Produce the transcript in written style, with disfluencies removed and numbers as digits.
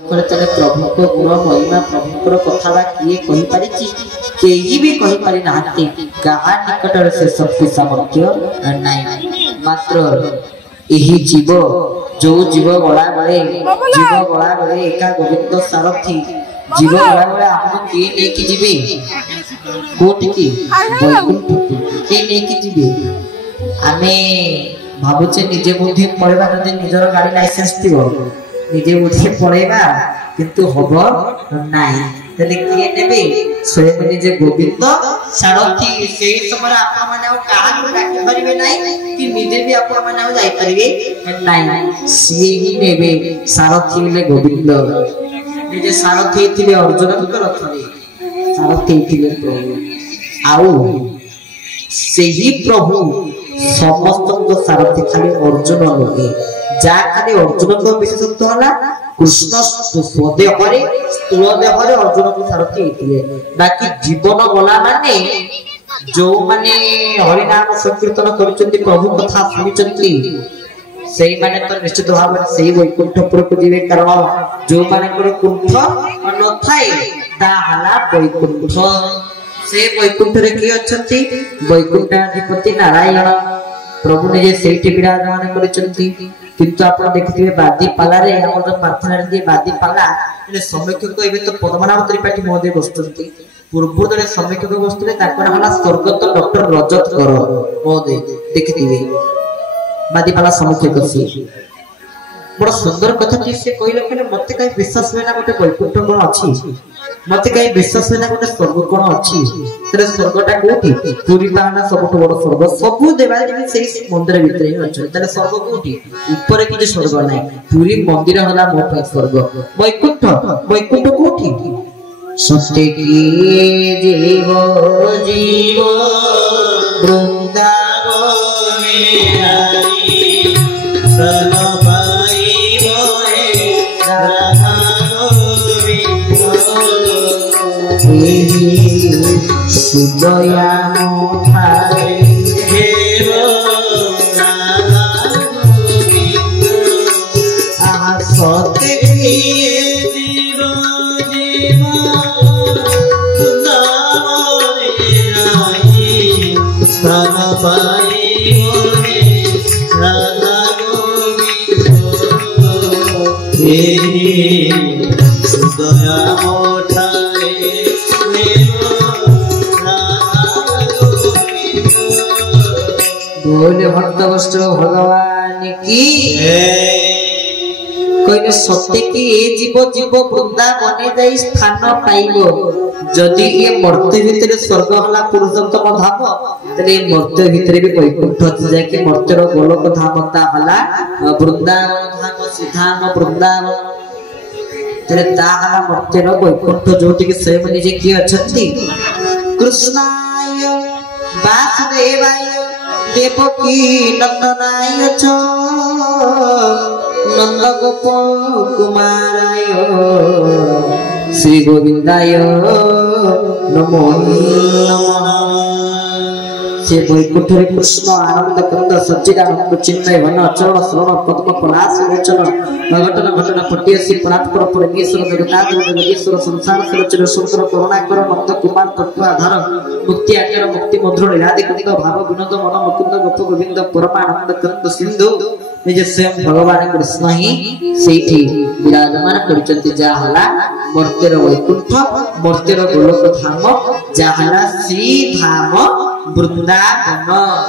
तेरे प्रभु को गुण महिमा प्रभु कथा किए कही पारि केही भी कही पारि नाहंती कहा निकट से शक्ति सामर्थ्य नहीं मात्र यही जीव जो जीव गला बेले एका गोविंद सारथी जीव गला बेले आपको किए लेके जीवे कोटि की वैकुंठ किए लेके जीवे आमे भाबुचे निजे बुद्धि पड़ेबा नदी निजर गाड़ी लाइसेंस थिबो निजे बुद्धि पड़ेबा किंतु हबो नाही तले किए नेबे स्वयं निजे गोविंद सारथी सेही समय आपन माने काहा को डाके परिबे नाही कि निजे भी आपन माने जाई परिबे नाही सिए ही नेबे सारथी ले गोविंद निजे सारथी थिबे अर्जुन को रथरे सारथी थिबे प्रभु आउ सेही प्रभु समस्त सारथी खाली अर्जुन लोगे जा खाली अर्जुन को विशेषत्व होला कृष्ण स्वदेहरे स्थूल देहरे अर्जुन को सारथी हेतिले बाकी जीवन गला माने जो माने हरिनाम संकीर्तन करिसंती प्रभु कथा सुनिसंती सेही माने तो निश्चित भाव में सेही वैकुंठपुर को जीवे कारण जो माने को कुंठ न थाए ता हला वैकुंठ से वैकुंठ रे की अछंती वैकुंठाधिपति नारायण प्रभु ने सेठी विराजमान करिसंती किंतु आप देखिए बादी पाला रे हमर जो प्रार्थना रे बादी पाला ने समीक्षक एबे तो पद्मनाभ त्रिपाठी महोदय बसुचंती पूर्व दरे समीक्षक बसुले ताकर हला स्वर्गत डॉक्टर रजत कर महोदय देखिथिबे बादी पाला समीक्षक सी बड़ सुंदर कथा कि से कहिलो कि मते काई विश्वास होना गोटे वैकुंठ कोन अछि मते काई विश्वास होना गोटे स्वर्ग कोन अछि तेरे स्वर्गटा कोठी पूरी पाना सबठो बड़ स्वर्ग सब देवादेवी सेही मंदिर भितर ही अछि तेरे स्वर्ग कोठी ऊपर कि स्वर्ग नै पूरी मंदिर होला मोठ स्वर्ग वैकुंठ कोठी सत्य की जीव जीव वृंदावन में आई सन सुदया मोठारे हेरो आहा सते जीव जीव सुदामरे आई स्तन पाई मोरे राधा गोविंद हे सुदया मोठारे बोले भक्त वस्तु भगवान की कहले सत्य की ए जीव जीव वृंदावन जाई स्थान पाइबो जदि ये मर्त्य भितर स्वर्ग हला पुरुषोत्तम धाम तले मर्त्य भितर भी वैकुंठ जाय कि मर्त्यर गोलोक धाम ता हला वृंदावन धाम सिद्धाम वृंदावन तले ता हला मर्त्यर वैकुंठ जोटी के स्वयं निजे की अछंती कृष्णाय वासुदेवाय देवकी नंदनाय च नंद गोप कुमाराय श्री गोविंदाय नमो नमः से वैकुंठ रे कृष्ण आनंद कंद सच्चिदानंद चिन्मय वन चरण श्रवण पद्म पलाश लोचन घटन घटन पटियसी परात्पर परमेश्वर जगन्नाथ जगदीश्वर संसार सुरचर सुंदर करुणाकर नंद कुमार तत्व आधार मुक्ति आकर मुक्ति मधुर लीलादि कुंद भाव विनोद मन मुकुंद गोप गोविंद परमानंद कंद सिंधु निज स्वयं भगवान कृष्ण ही सेठी विराजमान करिसंती जा हला मर्त्यर वैकुंठ मर्त्यर गोलोक धाम जा हला श्री धाम वृंदावन।